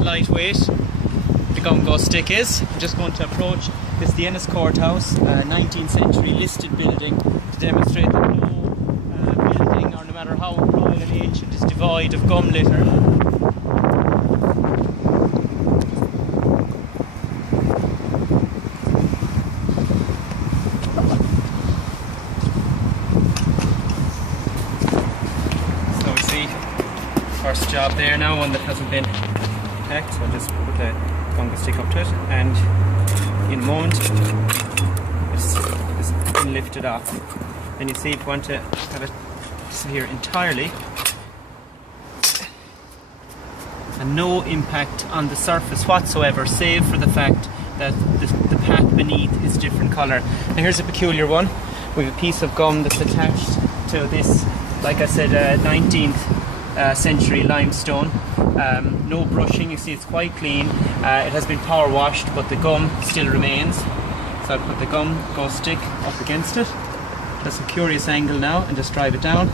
lightweight the GumGo stick is. I'm just going to approach this, the Ennis courthouse, 19th century listed building, to demonstrate that no building, or no matter how royal and ancient, is devoid of gum litter. So we see first job there now, one that hasn't been packed, so I'll just put the GumGo stick up to it, and in a moment it's been lifted off. And you see, if you want to have it here entirely, and no impact on the surface whatsoever, save for the fact that the pad beneath is a different colour. Now here's a peculiar one. We have a piece of gum that's attached to this, like I said, 19th century limestone. No brushing, you see it's quite clean. It has been power washed, but the gum still remains. So I'll put the GumGo stick up against it. That's a curious angle now, and just drive it down.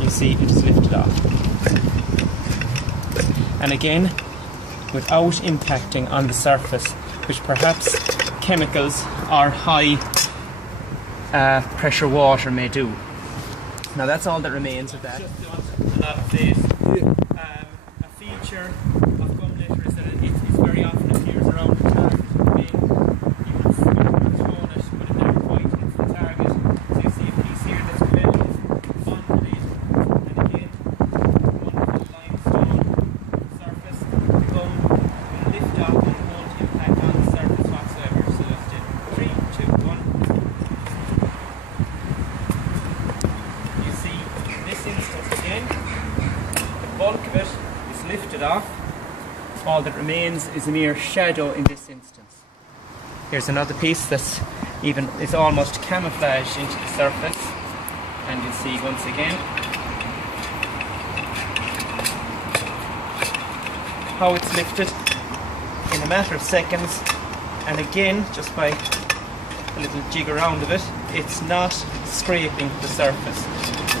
You see it is lifted off. And again, without impacting on the surface, which perhaps chemicals or high pressure water may do. Now that's all that remains of that. Just a lot of this. A feature of gum litter is that it very often appears around the target. You would have thrown it, but it never quite hits the target. So you see a piece here that's well on the lid, and again, wonderful limestone surface. The gum will lift off and it won't impact on the surface whatsoever. So just in 3, 2, 1. You see, in this instance again, the bulk of it is lifted off. All that remains is a mere shadow in this instance. Here's another piece that's is almost camouflaged into the surface, and you'll see once again how it's lifted in a matter of seconds, and again, just by a little jig around of it, it's not scraping the surface,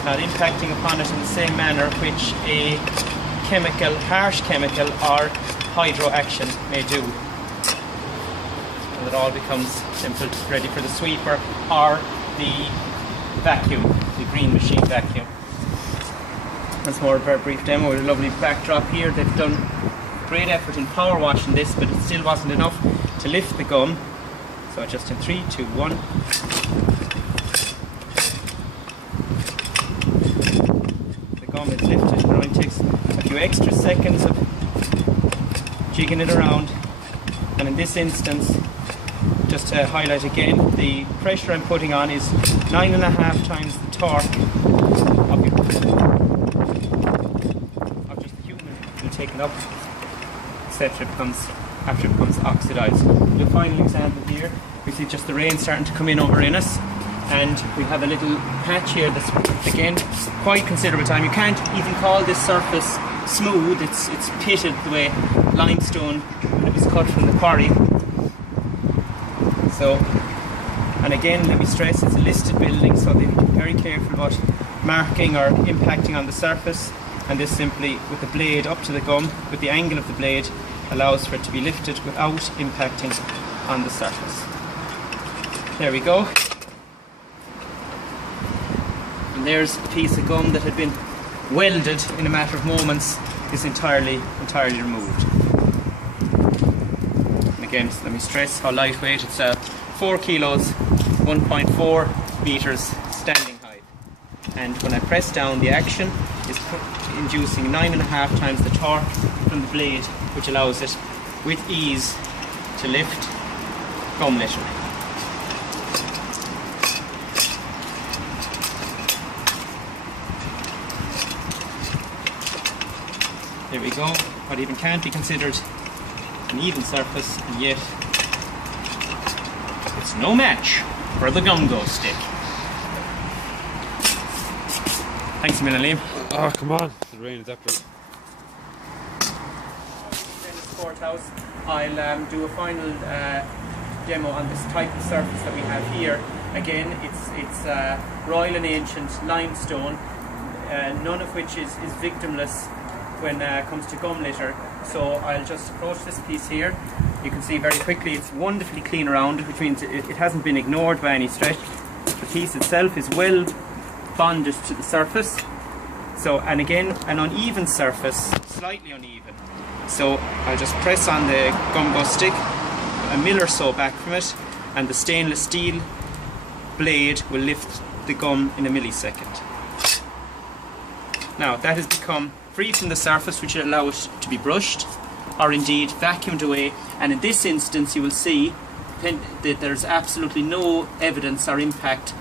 not impacting upon it in the same manner which a chemical, harsh chemical or hydro action may do. And it all becomes simple, ready for the sweeper or the vacuum, the green machine vacuum. That's more of a very brief demo with a lovely backdrop here. They've done great effort in power washing this, but it still wasn't enough to lift the gum. So just in 3, 2, 1. The gum is lifted. It only takes a few extra seconds of jigging it around, and in this instance, just to highlight again, the pressure I'm putting on is 9.5 times the torque of just the human being taken up, etc. after it becomes oxidized. The final example here, we see just the rain starting to come in over Ennis, and we have a little patch here that's again quite considerable time. You can't even call this surface smooth, it's pitted the way limestone when it was cut from the quarry. So, and again, let me stress, it's a listed building, so they need to be very careful about marking or impacting on the surface, and this simply, with the blade up to the gum, with the angle of the blade, allows for it to be lifted without impacting on the surface. There we go. And there's a piece of gum that had been welded in a matter of moments, is entirely removed. And again, let me stress how lightweight. It's 4 kilos, 1.4 meters standing height. And when I press down, the action is inducing 9.5 times the torque from the blade, which allows it with ease to lift gum litter. There we go. What even can't be considered an even surface, and yet it's no match for the GumGo stick. Thanks a minute, Liam. Oh, come on. The rain is after. Ennis courthouse. I'll do a final demo on this type of surface that we have here. Again, it's royal and ancient limestone. none of which is victimless when it comes to gum litter. So I'll just approach this piece here. You can see very quickly it's wonderfully clean around it, which means it hasn't been ignored by any stretch. The piece itself is well bonded to the surface. So, and again, an uneven surface, slightly uneven. So I'll just press on the GumGo stick, a mil or so back from it, and the stainless steel blade will lift the gum in a millisecond. Now that has become free from the surface, which will allow it to be brushed or indeed vacuumed away, and in this instance you will see that there's absolutely no evidence or impact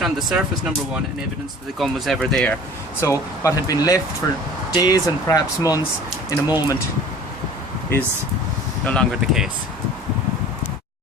on the surface, number one, and evidence that the gum was ever there. So what had been left for days and perhaps months in a moment is no longer the case.